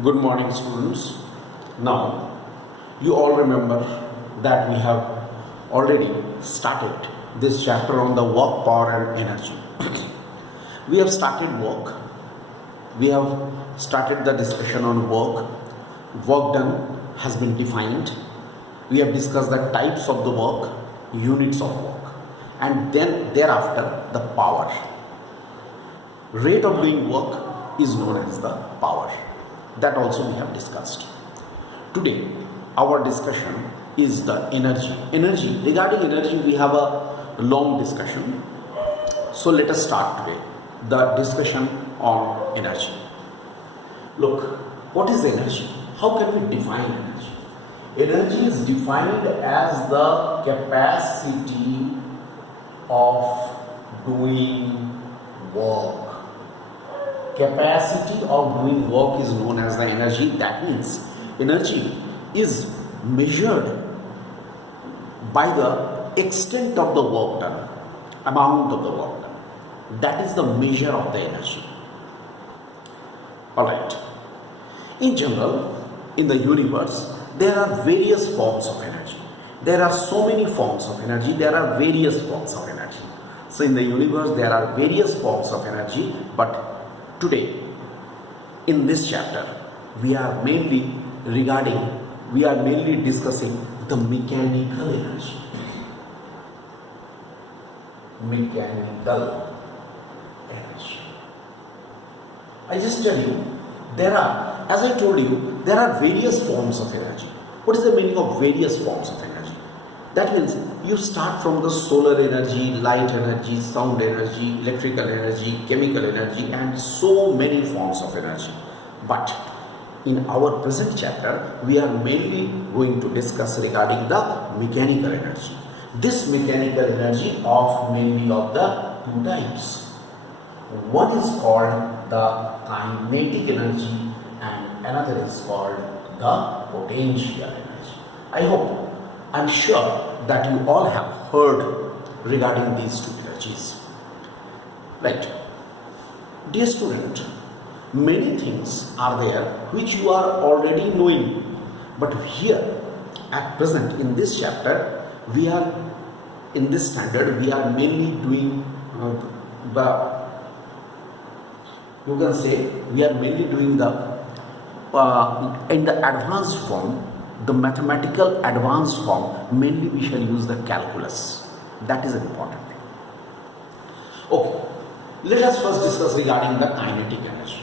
Good morning, students. Now, you all remember that we have already started this chapter on the work, power, and energy. We have started work. We have started the discussion on work. Work done has been defined. We have discussed the types of the work, units of work, and then thereafter the power. Rate of doing work is known as the power. That also we have discussed. Today, our discussion is the energy. Regarding energy, we have a long discussion. So let us start today the discussion on energy. Look, what is energy? How can we define energy? Energy is defined as the capacity of doing work. Capacity of doing work is known as the energy. That means energy is measured by the extent of the work done, amount of the work done. That is the measure of the energy. Alright. In general, in the universe, there are various forms of energy. There are so many forms of energy. There are various forms of energy. So in the universe, there are various forms of energy, but today, in this chapter, we are mainly discussing the mechanical energy. Mechanical energy. I just tell you, as I told you, there are various forms of energy. What is the meaning of various forms of energy? That means you start from the solar energy, light energy, sound energy, electrical energy, chemical energy, and so many forms of energy. But in our present chapter, we are mainly going to discuss regarding the mechanical energy. This mechanical energy mainly of the two types. One is called the kinetic energy and another is called the potential energy. I'm sure that you all have heard regarding these two energies. Right. Dear student, many things are there which you are already knowing. But here, at present, in this chapter, we are mainly doing in the advanced form, the mathematical advanced form. Mainly we shall use the calculus. That is important. Okay, let us first discuss regarding the kinetic energy.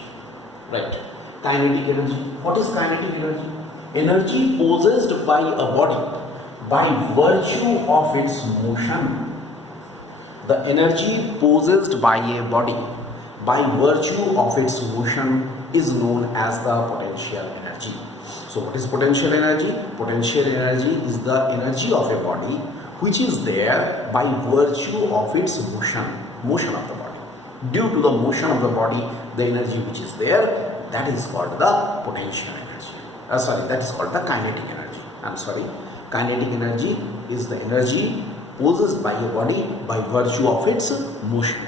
Right, kinetic energy. What is kinetic energy? Energy possessed by a body by virtue of its motion. The energy possessed by a body by virtue of its motion is known as the potential energy. So what is potential energy? Potential energy is the energy of a body which is there by virtue of its motion of the body. Due to the motion of the body, the energy which is there, that is called the potential energy. That is called the kinetic energy. Kinetic energy is the energy possessed by a body by virtue of its motion.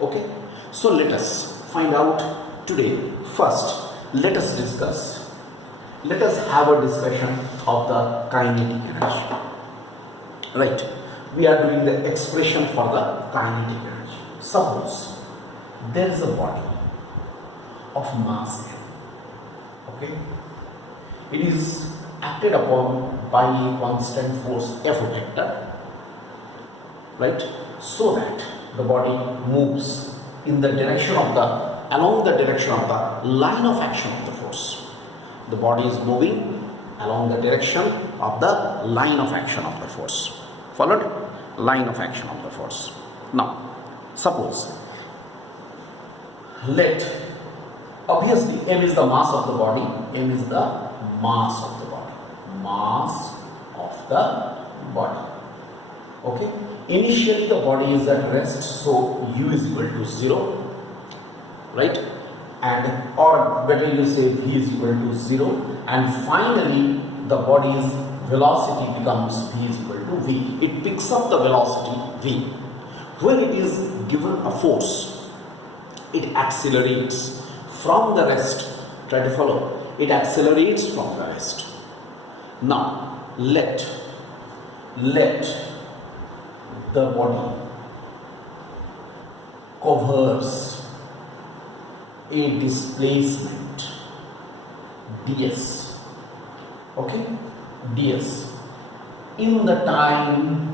Okay. So let us find out today. First, let us have a discussion of the kinetic energy. Right. We are doing the expression for the kinetic energy. Suppose there is a body of mass M. Okay. It is acted upon by a constant force F vector. Right. So that the body moves along the direction of the line of action of the force. The body is moving along the direction of the line of action of the force. Followed? Line of action of the force. Now, suppose, obviously M is the mass of the body. M is the mass of the body. Mass of the body. Okay. Initially the body is at rest, so U is equal to 0, right? Or better you say V is equal to 0, and finally the body's velocity becomes V is equal to V. It picks up the velocity V. When it is given a force, it accelerates from the rest. Try to follow. it accelerates from the rest. Now let the body covers a displacement ds, okay, ds in the time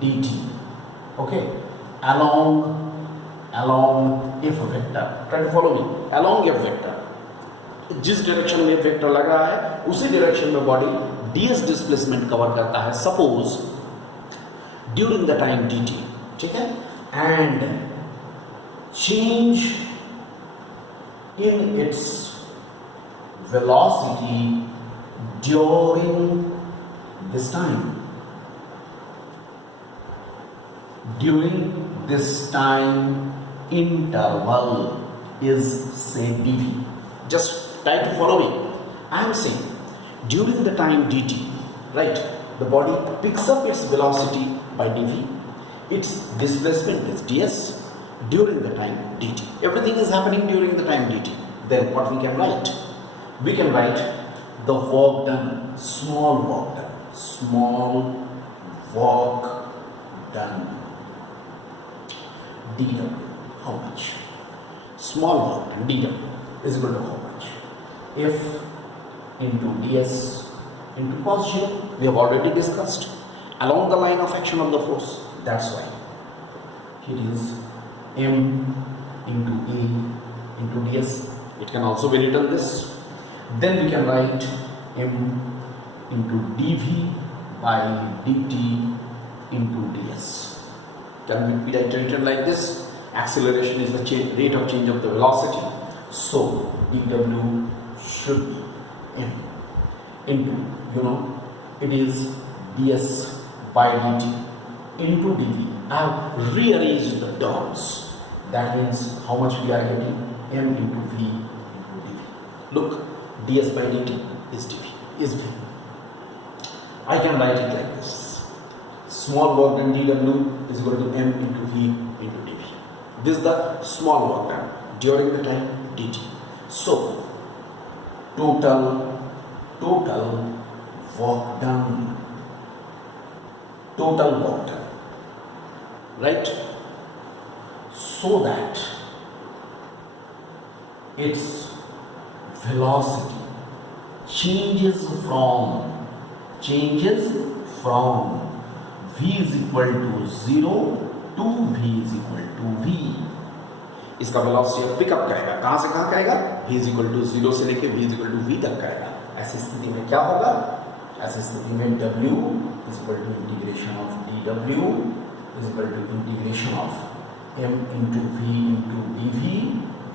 dt, okay, along f vector. Try to follow me. Along f vector, जिस direction में vector लग रहा है उसी direction में body ds displacement cover करता है, suppose during the time dt, ठीक है, and change in its velocity during this time, during this time interval is say dv. Just try to follow me. I am saying during the time dt, right, the body picks up its velocity by dv, its displacement is ds during the time dt. Everything is happening during the time dt. Then what we can write? We can write the work done, small work done, dw. How much? Small work done dw is equal to how much? F into ds into position. We have already discussed along the line of action of the force. That's why it is m into a into ds. It can also be written this. Then we can write m into dv by dt into ds. Can be written like this. Acceleration is the rate of change of the velocity. So dw should be m into, it is ds by dt into dv. I have rearranged the terms. That means how much we are getting? M into v into dv. Look, ds by dt is dv, is v. I can write it like this. Small work done dw is equal to m into v into dv. This is the small work done during the time dt. So total work done, right? So that its velocity changes from v is equal to 0 to v is equal to v. इसका velocity pickup करेगा, कहां से कहां करेगा? v is equal to 0 से लेके v is equal to v तक करेगा. ऐसी स्थिति में क्या होगा? ऐसी स्थिति में w is equal to integration of dw is equal to integration of m into v into dv.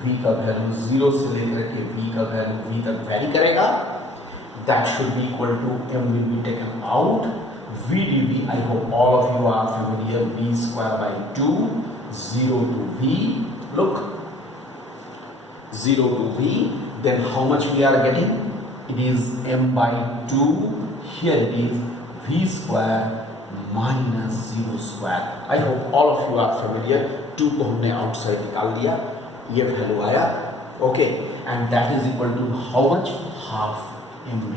v का वैल्यू 0 से लेकर के v का वैल्यू v तक वैरी करेगा. That should be equal to m will be taken out. v dv, I hope all of you are familiar, v square by 2, 0 to v. Look, 0 to v, then how much we are getting? It is m by 2. Here it is v square minus 0 square. I hope all of you are familiar. 2 को हमने outside निकाल दिया, ये value आया, okay, and that is equal to how much? Half mv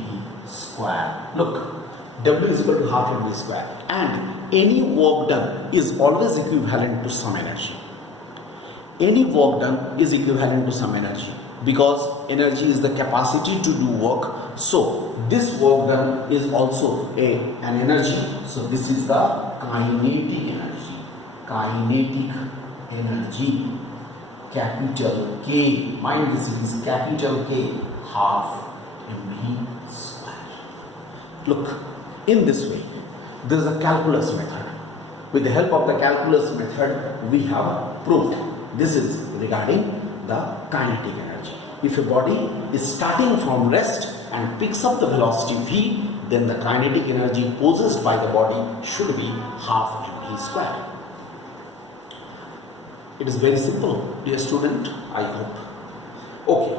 square. Look, w is equal to half mv square, and any work done is always equivalent to some energy. Any work done is equivalent to some energy, because energy is the capacity to do work. So this work done is also an energy. So this is the kinetic energy. Kinetic energy, capital K. Mind this, it is capital K, half mv square. Look, in this way, there is a calculus method. With the help of the calculus method, we have proved. This is regarding the kinetic energy. If a body is starting from rest and picks up the velocity v, then the kinetic energy possessed by the body should be half mv square. It is very simple, dear student, I hope. Okay,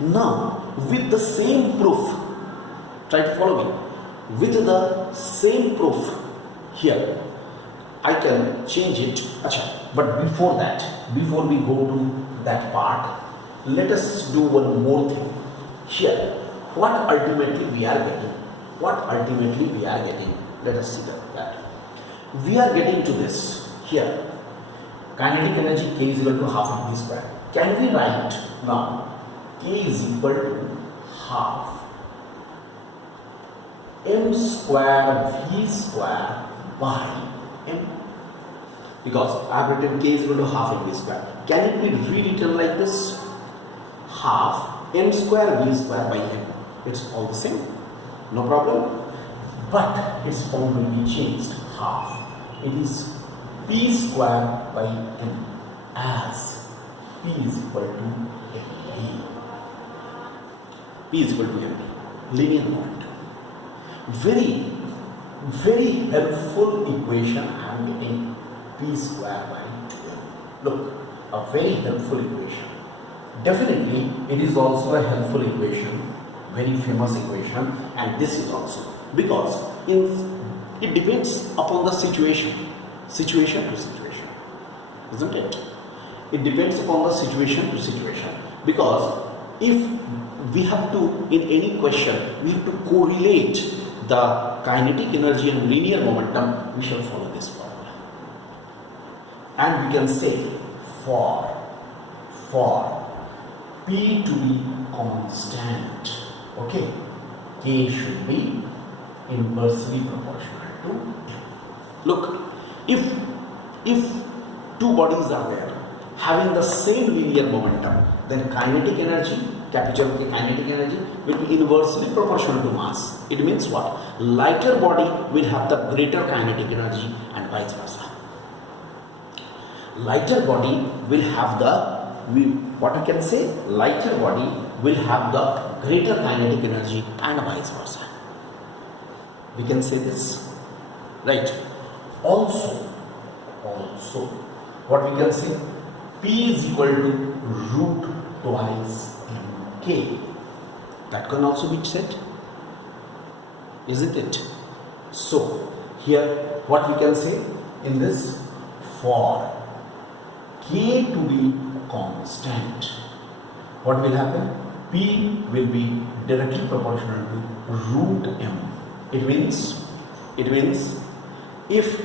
now with the same proof, try to follow me. With the same proof here, I can change it. Achha, but before that, before we go to that part, let us do one more thing. Here, what ultimately we are getting? Let us see that. We are getting to this here. Kinetic energy K is equal to half mv square. Can we write now K is equal to half m square v square by m? Because I have written K is equal to half mv square. Can it be rewritten like this? Half m square v square by m. It's all the same, no problem. But its form will be changed. Half. It is p square by m, as p is equal to mv. P is equal to mv. Linear momentum. Very, very helpful equation I am getting. P square by 2m. Look, a very helpful equation. Definitely, it is also a helpful equation, very famous equation, and this is also because it depends upon the situation to situation, isn't it? It depends upon the situation to situation, because if we have to, in any question, we have to correlate the kinetic energy and linear momentum, we shall follow this formula. And we can say for P to be constant, okay, K should be inversely proportional to M. Look, if two bodies are there having the same linear momentum, then kinetic energy, capital K kinetic energy, will be inversely proportional to mass. It means what? Lighter body will have the greater kinetic energy and vice versa. Lighter body will have lighter body will have the greater kinetic energy and vice versa. We can say this, right? Also, what we can say? P is equal to root twice K. That can also be said, isn't it? So, here what we can say in this, for K to be constant, what will happen? P will be directly proportional to root m. It means if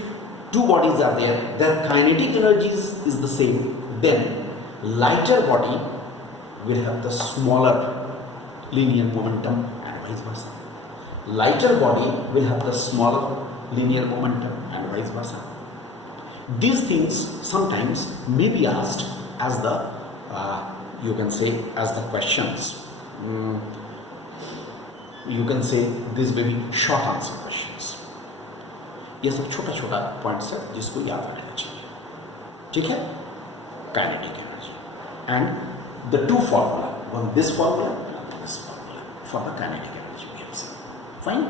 two bodies are there, their kinetic energies is the same, then lighter body will have the smaller linear momentum and vice versa. Lighter body will have the smaller linear momentum and vice versa. These things sometimes may be asked as the you can say as the questions. You can say these may be short answer questions. ये सब छोटा points है जिसको याद रखना चाहिए, ठीक है? Kinetic energy and the two formula, one this formula and this formula for the kinetic energy we have seen. Fine.